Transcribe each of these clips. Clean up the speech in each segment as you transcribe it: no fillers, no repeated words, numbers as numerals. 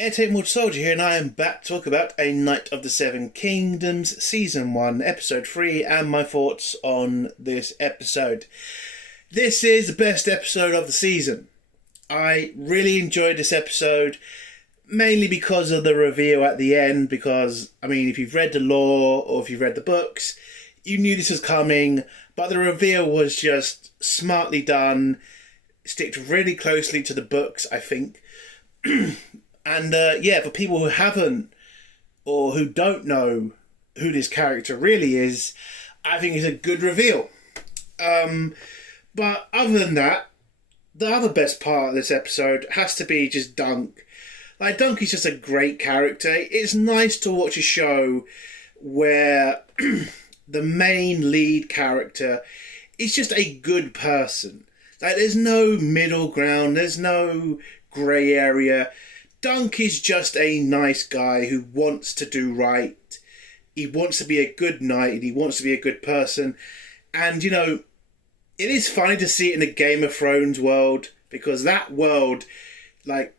Entertainment Soldier here, and I am back to talk about A Knight of the Seven Kingdoms, Season 1, Episode 3, and my thoughts on this episode. This is the best episode of the season. I really enjoyed this episode, mainly because of the reveal at the end, because, if you've read the lore, or if you've read the books, you knew this was coming, but the reveal was just smartly done, sticked really closely to the books, I think. And for people who haven't or who don't know who this character really is, I think it's a good reveal. But other than that, the other best part of this episode has to be just Dunk. Like, Dunk is just a great character. It's nice to watch a show where the main lead character is just a good person. Like, there's no middle ground, there's no grey area. Dunk is just a nice guy who wants to do right. He wants to be a good knight and he wants to be a good person. And, it is funny to see it in the Game of Thrones world, because that world, like,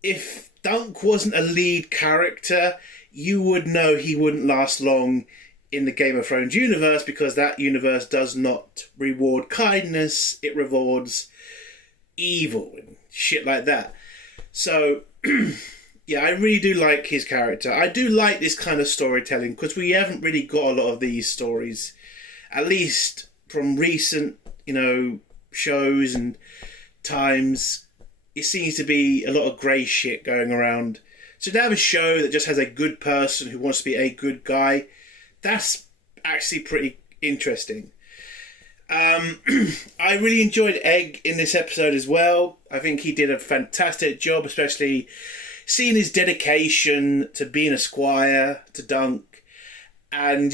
if Dunk wasn't a lead character, you would know he wouldn't last long in the Game of Thrones universe, because that universe does not reward kindness, it rewards evil and shit like that. So, yeah, I really do like his character. I do like this kind of storytelling, because we haven't really got a lot of these stories, at least from recent, shows and times. It seems to be a lot of grey shit going around. So to have a show that just has a good person who wants to be a good guy, that's actually pretty interesting. I really enjoyed Egg in this episode as well. I think he did a fantastic job, especially seeing his dedication to being a squire to Dunk, and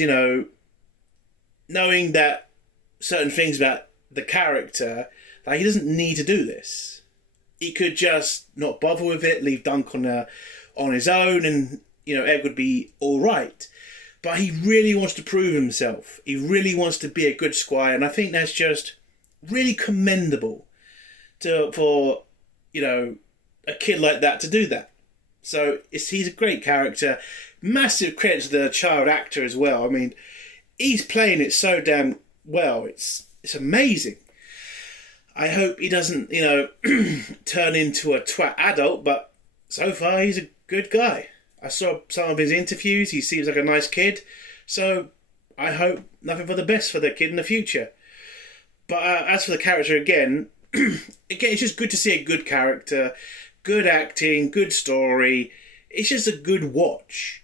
knowing that certain things about the character, like, he doesn't need to do this. He could just not bother with it, leave Dunk on his own, and Egg would be all right. But he really wants to prove himself. He really wants to be a good squire, and I think that's just really commendable for a kid like that to do that. So he's a great character. Massive credit to the child actor as well. He's playing it so damn well. It's amazing. I hope he doesn't, turn into a twat adult, but so far he's a good guy. I saw some of his interviews. He seems like a nice kid. So I hope nothing but the best for the kid in the future. But as for the character again, it's just good to see a good character, good acting, good story. It's just a good watch.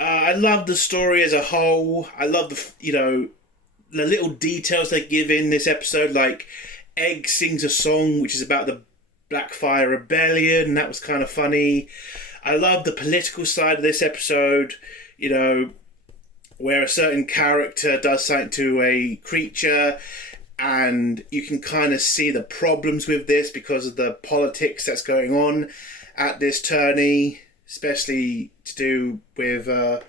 I love the story as a whole. I love the little details they give in this episode. Like, Egg sings a song which is about the Blackfire Rebellion, and that was kind of funny. I love the political side of this episode, where a certain character does something to a creature, and you can kind of see the problems with this because of the politics that's going on at this tourney, especially to do with, the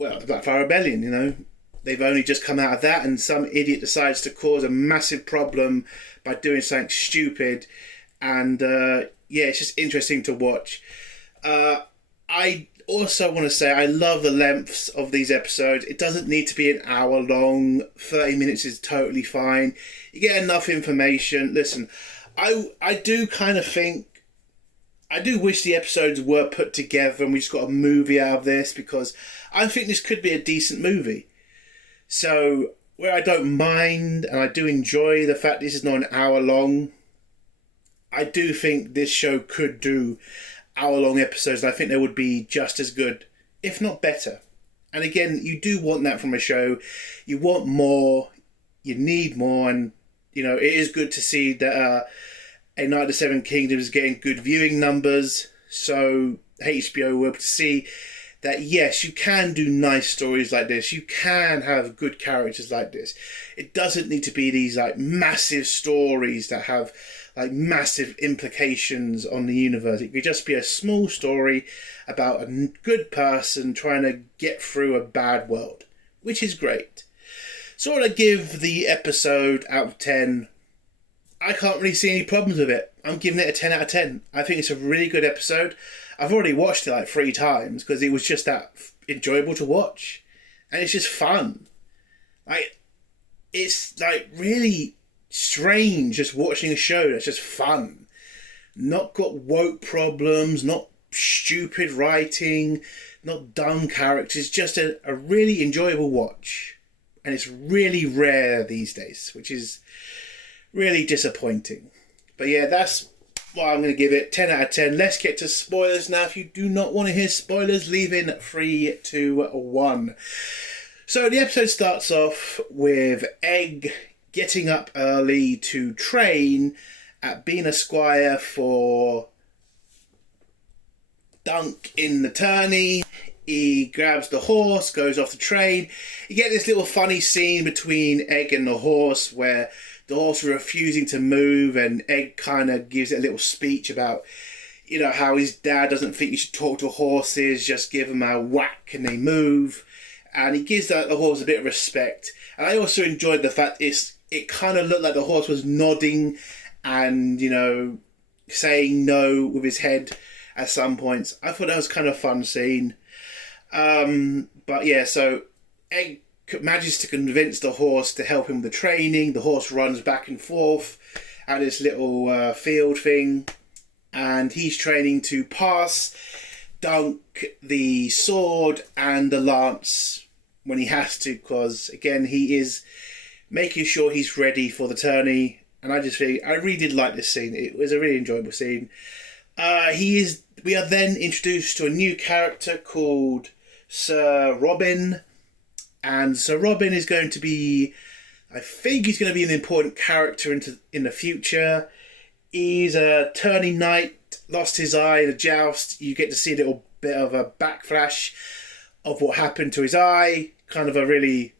Blackfire Rebellion, They've only just come out of that, and some idiot decides to cause a massive problem by doing something stupid, and, it's just interesting to watch. I also want to say I love the lengths of these episodes. It doesn't need to be an hour long. 30 minutes is totally fine. You get enough information. Listen, I do kind of think, I do wish the episodes were put together and we just got a movie out of this, because I think this could be a decent movie. So, where I don't mind and I do enjoy the fact this is not an hour long, I do think this show could do hour-long episodes, and I think they would be just as good, if not better. And again, you do want that from a show. You want more, you need more, and, it is good to see that A Knight of the Seven Kingdoms is getting good viewing numbers, so HBO will be able to see that, yes, you can do nice stories like this. You can have good characters like this. It doesn't need to be these, massive stories that have massive implications on the universe. It could just be a small story about a good person trying to get through a bad world, which is great. So I give the episode out of 10. I can't really see any problems with it. I'm giving it a 10 out of 10. I think it's a really good episode. I've already watched it like 3 times because it was just that enjoyable to watch. And it's just fun. Like, it's like really strange just watching a show that's just fun. Not got woke problems, not stupid writing, not dumb characters, just a really enjoyable watch. And it's really rare these days, which is really disappointing. But yeah, that's what I'm going to give it. 10 out of 10. Let's get to spoilers now. If you do not want to hear spoilers, leave in 3, 2, 1. So the episode starts off with Egg getting up early to train at being a squire for Dunk in the tourney. He grabs the horse, goes off the train. You get this little funny scene between Egg and the horse where the horse is refusing to move, and Egg kind of gives it a little speech about, you know, how his dad doesn't think you should talk to horses, just give them a whack and they move. And he gives the horse a bit of respect. And I also enjoyed the fact it kind of looked like the horse was nodding and, you know, saying no with his head at some points. I thought that was kind of a fun scene. But yeah, so Egg manages to convince the horse to help him with the training. The horse runs back and forth at this little field thing. And he's training to pass Dunk the sword and the lance when he has to, because again he is making sure he's ready for the tourney. And I really did like this scene. It was a really enjoyable scene. We are then introduced to a new character called Sir Robin, and Sir Robin is going to be, I think he's going to be an important character in the future. He's a tourney knight, lost his eye in a joust. You get to see a little bit of a backflash of what happened to his eye. Kind of a really...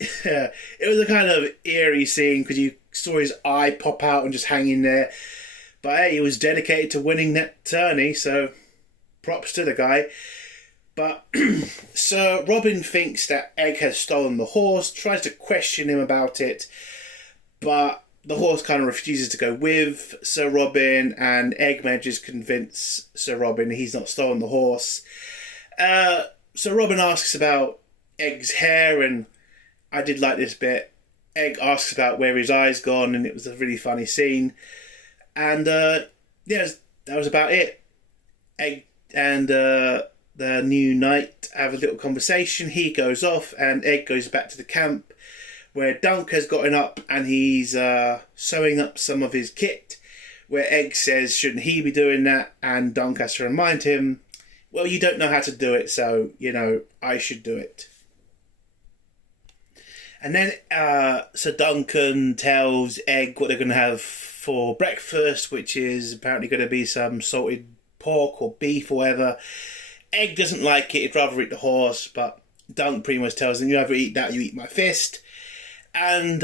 it was a kind of eerie scene because you saw his eye pop out and just hang in there. But hey, he was dedicated to winning that tourney, so props to the guy. But Sir Robin thinks that Egg has stolen the horse, tries to question him about it, but the horse kind of refuses to go with Sir Robin, and Egg manages to convince Sir Robin he's not stolen the horse. Sir Robin asks about Egg's hair, and I did like this bit. Egg asks about where his eye's gone, and it was a really funny scene. And yeah, that was about it. Egg and the new knight have a little conversation. He goes off, and Egg goes back to the camp where Dunk has gotten up and he's sewing up some of his kit, where Egg says, shouldn't he be doing that? And Dunk has to remind him, well, you don't know how to do it, so, you know, I should do it. And then Sir Duncan tells Egg what they're going to have for breakfast, which is apparently going to be some salted pork or beef or whatever. Egg doesn't like it, he'd rather eat the horse, but Dunk pretty much tells him, you either eat that or you eat my fist. And,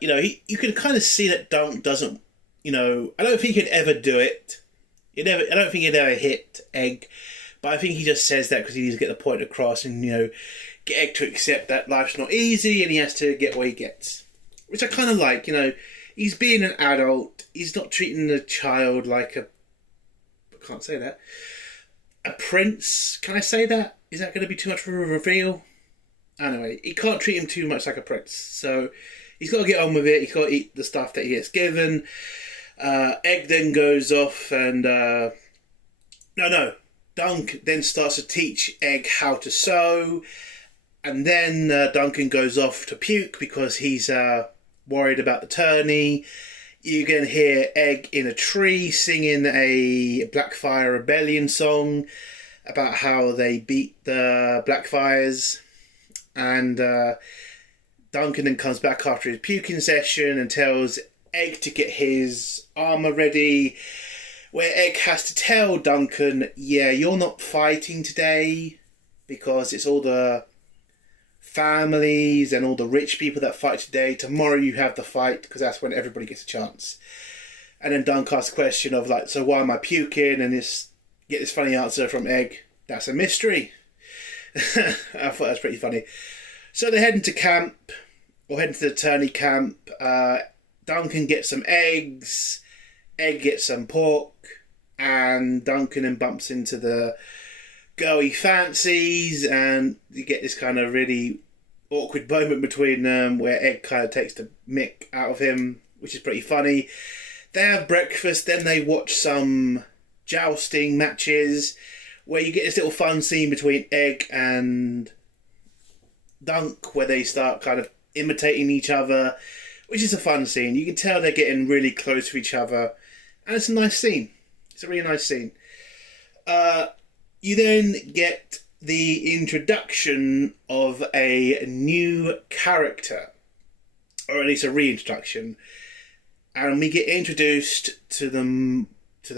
you know, you can kind of see that Dunk doesn't, you know, I don't think he'd ever do it. I don't think he'd ever hit Egg, but I think he just says that because he needs to get the point across and, you know, get Egg to accept that life's not easy and he has to get what he gets. Which I kind of like, you know, he's being an adult, he's not treating the child like I can't say that, a prince. Can I say that? Is that going to be too much of a reveal? Anyway, he can't treat him too much like a prince. So he's got to get on with it. He's got to eat the stuff that he gets given. Egg then goes off and... Dunk then starts to teach Egg how to sew. And then Duncan goes off to puke because he's worried about the tourney. You can hear Egg in a tree singing a Blackfire Rebellion song about how they beat the Blackfires. And Duncan then comes back after his puking session and tells Egg to get his armour ready, where Egg has to tell Duncan, yeah, you're not fighting today because it's all the families and all the rich people that fight today. Tomorrow you have the fight because that's when everybody gets a chance. And then Dunk asks a question of like, so why am I puking? And get this funny answer from Egg, that's a mystery. I thought that was pretty funny. So they're heading to camp, or heading to the tourney camp. Duncan gets some eggs. Egg gets some pork, and Duncan then bumps into the girl he fancies, and you get this kind of really awkward moment between them where Egg kind of takes the mick out of him, which is pretty funny. They have breakfast, then they watch some jousting matches where you get this little fun scene between Egg and Dunk where they start kind of imitating each other, which is a fun scene. You can tell they're getting really close to each other, and it's a nice scene. It's a really nice scene. You then get the introduction of a new character, or at least a reintroduction, and we get introduced to the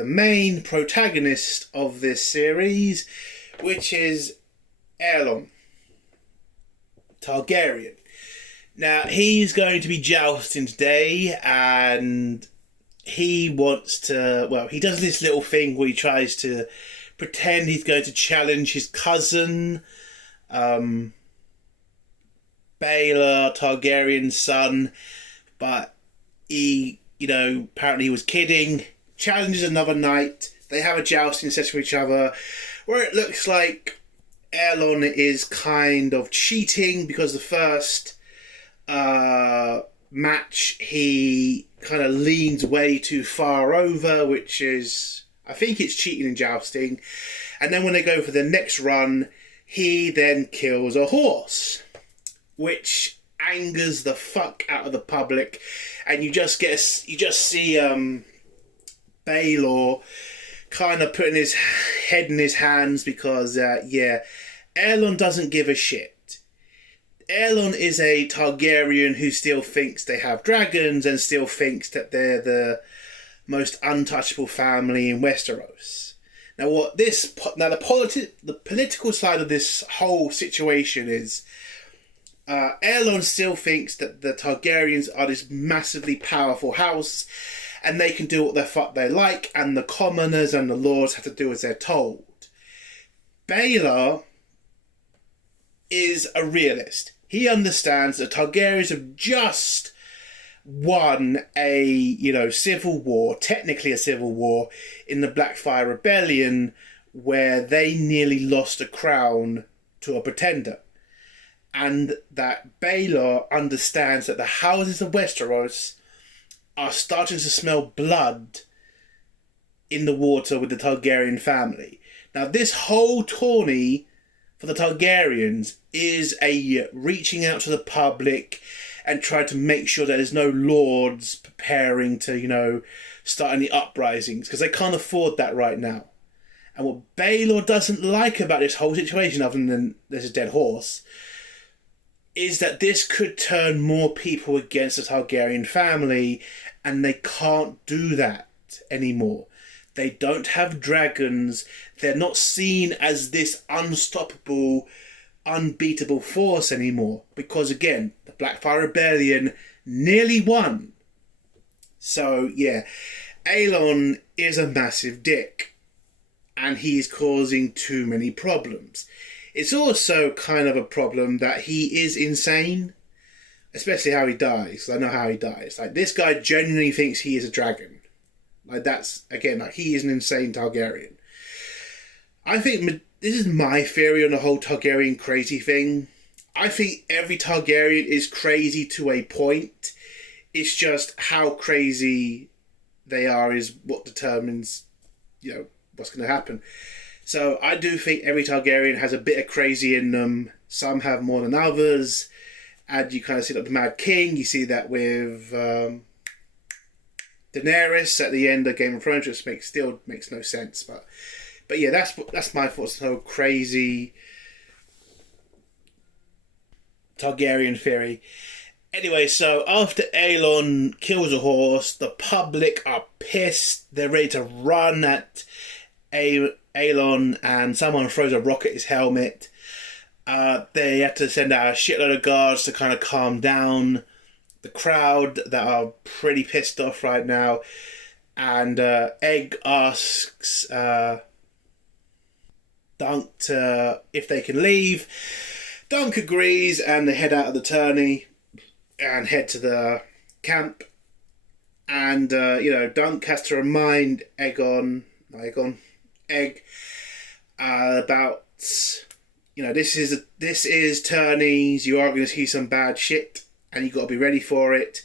main protagonist of this series, which is Aegon Targaryen. Now, he's going to be jousting today, and he wants to, well, he does this little thing where he tries to pretend he's going to challenge his cousin, Baelor Targaryen's son, but he, apparently he was kidding, challenges another night, they have a jousting session with each other, where it looks like Aegon is kind of cheating because the first match he kind of leans way too far over, which is, I think it's cheating and jousting. And then when they go for the next run, he then kills a horse, which angers the fuck out of the public, and you just see Baelor kind of putting his head in his hands because Aegon doesn't give a shit. Aegon is a Targaryen who still thinks they have dragons and still thinks that they're the most untouchable family in Westeros. Now, the political side of this whole situation is Aegon still thinks that the Targaryens are this massively powerful house, and they can do what the fuck they like, and the commoners and the lords have to do as they're told. Baelor is a realist. He understands that Targaryens have just won a, civil war, technically a civil war, in the Blackfyre Rebellion, where they nearly lost a crown to a pretender. And that Baelor understands that the houses of Westeros are starting to smell blood in the water with the Targaryen family. Now, this whole tourney for the Targaryens is a reaching out to the public and trying to make sure that there's no lords preparing to, start any uprisings, because they can't afford that right now. And what Baelor doesn't like about this whole situation, other than there's a dead horse, is that this could turn more people against the Targaryen family, and they can't do that anymore. They don't have dragons. They're not seen as this unstoppable, unbeatable force anymore. Because again, the Blackfyre Rebellion nearly won. So yeah, Aegon is a massive dick. And he's causing too many problems. It's also kind of a problem that he is insane. Especially how he dies. I know how he dies. Like, this guy genuinely thinks he is a dragon. Like, that's, again, he is an insane Targaryen. I think this is my theory on the whole Targaryen crazy thing. I think every Targaryen is crazy to a point. It's just how crazy they are is what determines, what's going to happen. So I do think every Targaryen has a bit of crazy in them. Some have more than others. And you kind of see that the Mad King. You see that with Daenerys at the end of Game of Thrones. Just makes no sense. But yeah, that's my thoughts on the whole crazy Targaryen theory. Anyway, so after Aegon kills a horse, the public are pissed. They're ready to run at Aegon, and someone throws a rock at his helmet. They had to send out a shitload of guards to kind of calm down the crowd that are pretty pissed off right now. And Egg asks Dunk if they can leave. Dunk agrees, and they head out of the tourney and head to the camp. And Dunk has to remind Egg about this is Turney's. You are going to see some bad shit, and you got to be ready for it.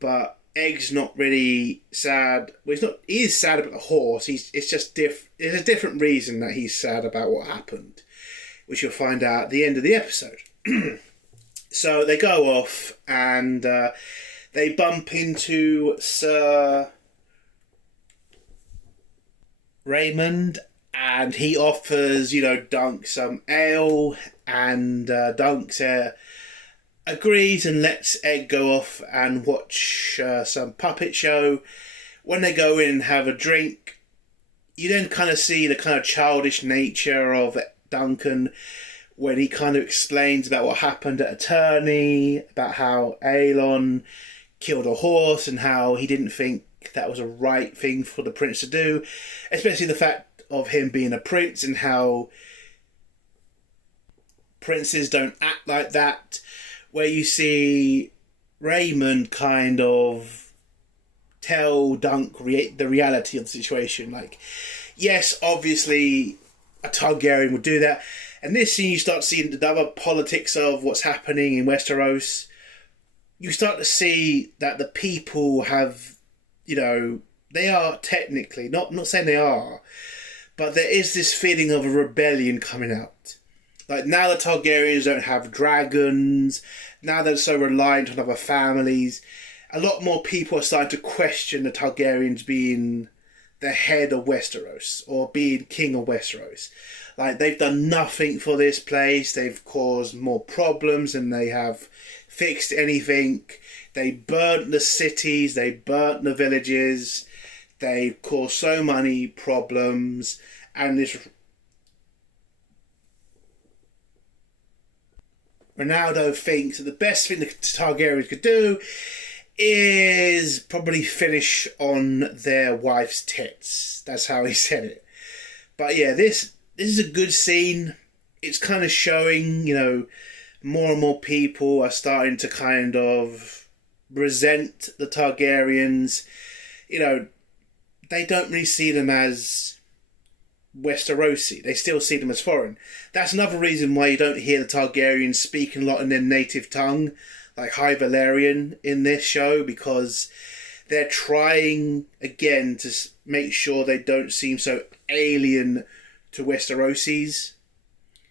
But Egg's not really sad. Well, he's not. He is sad about the horse. It's just There's a different reason that he's sad about what happened, which you'll find out at the end of the episode. So they go off and they bump into Sir Raymond, and he offers, Dunk some ale, and Dunk agrees and lets Egg go off and watch some puppet show. When they go in and have a drink, you then kind of see the kind of childish nature of Duncan when he kind of explains about what happened at Attorney, about how Aelon killed a horse and how he didn't think that was a right thing for the prince to do, especially the fact of him being a prince and how princes don't act like that, where you see Raymond kind of tell Dunk the reality of the situation. Like, yes, obviously a Targaryen would do that. And this scene, you start seeing the other politics of what's happening in Westeros. You start to see that the people have, they are technically, not saying they are, but there is this feeling of a rebellion coming out. Like, now the Targaryens don't have dragons, now they're so reliant on other families, a lot more people are starting to question the Targaryens being the head of Westeros, or being king of Westeros. Like, they've done nothing for this place, they've caused more problems than they have fixed anything. They burnt the cities, they burnt the villages, they caused so many problems, and this Ronaldo thinks that the best thing the Targaryens could do is probably finish on their wife's tits. That's how he said it. But yeah, this is a good scene. It's kind of showing, more and more people are starting to kind of resent the Targaryens. They don't really see them as Westerosi. They still see them as foreign. That's another reason why you don't hear the Targaryens speaking a lot in their native tongue, like High Valyrian in this show, because they're trying, again, to make sure they don't seem so alien to Westerosis.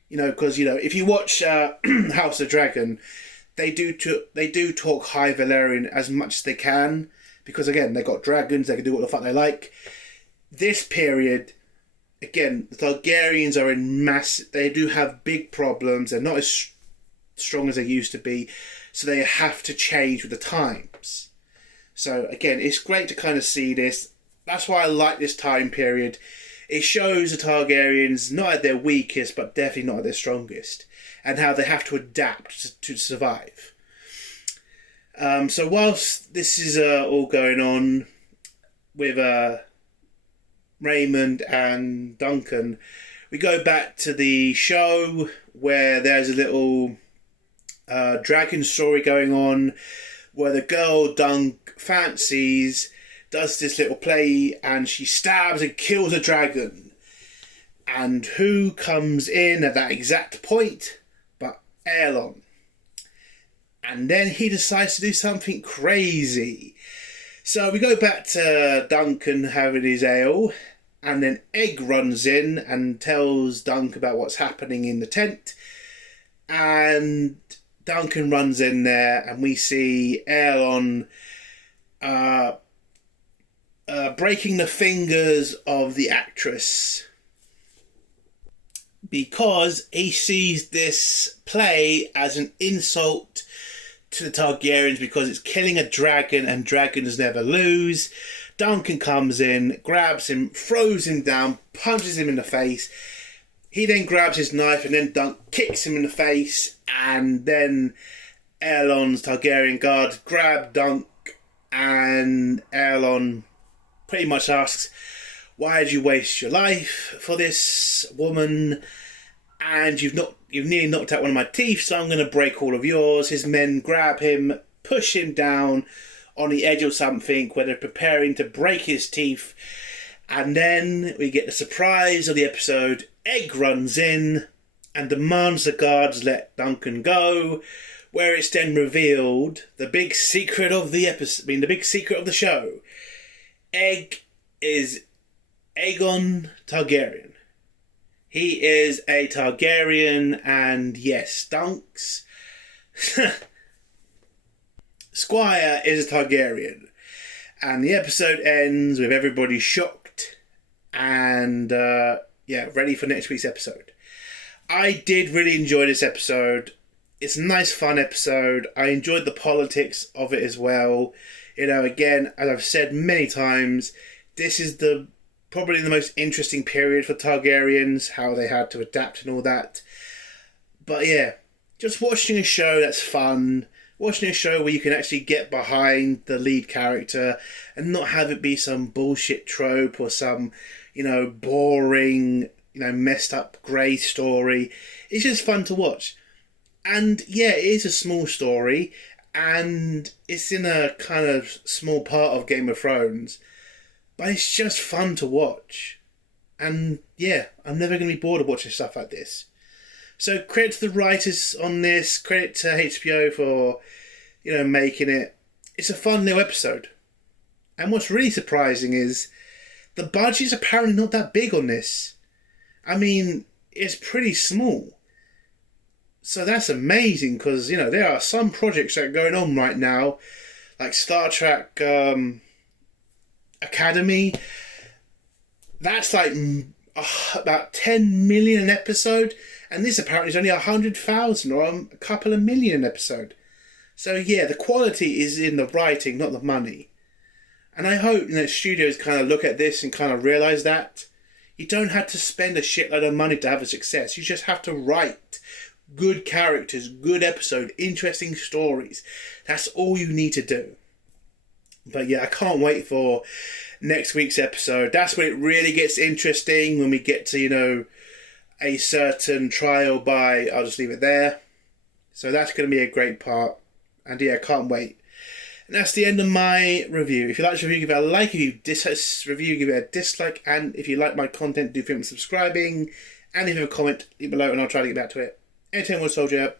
Because, if you watch House of Dragon, they do talk High Valyrian as much as they can, because, again, they've got dragons, they can do what the fuck they like. This period, again, the Targaryens are in they do have big problems, they're not as strong as they used to be, so they have to change with the times. So, again, it's great to kind of see this. That's why I like this time period. It shows the Targaryens not at their weakest, but definitely not at their strongest, and how they have to adapt to survive. So whilst this is all going on with Raymond and Duncan, we go back to the show where there's a little dragon story going on, where the girl Dunk fancies does this little play and she stabs and kills a dragon. And who comes in at that exact point but Aelon? And then he decides to do something crazy. So we go back to Duncan having his ale, and then Egg runs in and tells Dunk about what's happening in the tent. And Duncan runs in there and we see Aelon breaking the fingers of the actress because he sees this play as an insult to the Targaryens because it's killing a dragon and dragons never lose. Duncan comes in, grabs him, throws him down, punches him in the face. He then grabs his knife and then Dunk kicks him in the face, and then Aelon's Targaryen guard grab Dunk, and Aelon pretty much asks, why did you waste your life for this woman? And you've nearly knocked out one of my teeth, so I'm going to break all of yours. His men grab him, push him down on the edge of something, where they're preparing to break his teeth. And then we get the surprise of the episode. Egg runs in and demands the guards let Duncan go, where it's then revealed the big secret of the episode, the big secret of the show. Egg is Aegon Targaryen. He is a Targaryen, and yes, Dunks. Squire is a Targaryen. And the episode ends with everybody shocked and, ready for next week's episode. I did really enjoy this episode. It's a nice, fun episode. I enjoyed the politics of it as well. You know, again, as I've said many times, this is probably the most interesting period for Targaryens, how they had to adapt and all that. But yeah, just watching a show that's fun, watching a show where you can actually get behind the lead character and not have it be some bullshit trope or some, boring, messed up grey story. It's just fun to watch. And yeah, it is a small story, and it's in a kind of small part of Game of Thrones, but it's just fun to watch. And yeah, I'm never going to be bored of watching stuff like this. So credit to the writers on this, credit to HBO for, making it. It's a fun little episode. And what's really surprising is the budget's apparently not that big on this. I mean, it's pretty small. So that's amazing, because, there are some projects that are going on right now, like Star Trek Academy. That's like about 10 million an episode, and this apparently is only 100,000 or a couple of million an episode. So yeah, the quality is in the writing, not the money. And I hope studios kind of look at this and kind of realise that you don't have to spend a shitload of money to have a success. You just have to write good characters, good episode, interesting stories. That's all you need to do. But yeah, I can't wait for next week's episode. That's when it really gets interesting, when we get to, a certain trial by, I'll just leave it there. So that's going to be a great part. And yeah, I can't wait. And that's the end of my review. If you like this review, give it a like. If you dislike this review, give it a dislike. And if you like my content, do think of subscribing. And if you have a comment, leave below and I'll try to get back to it. Entertainment Soldier,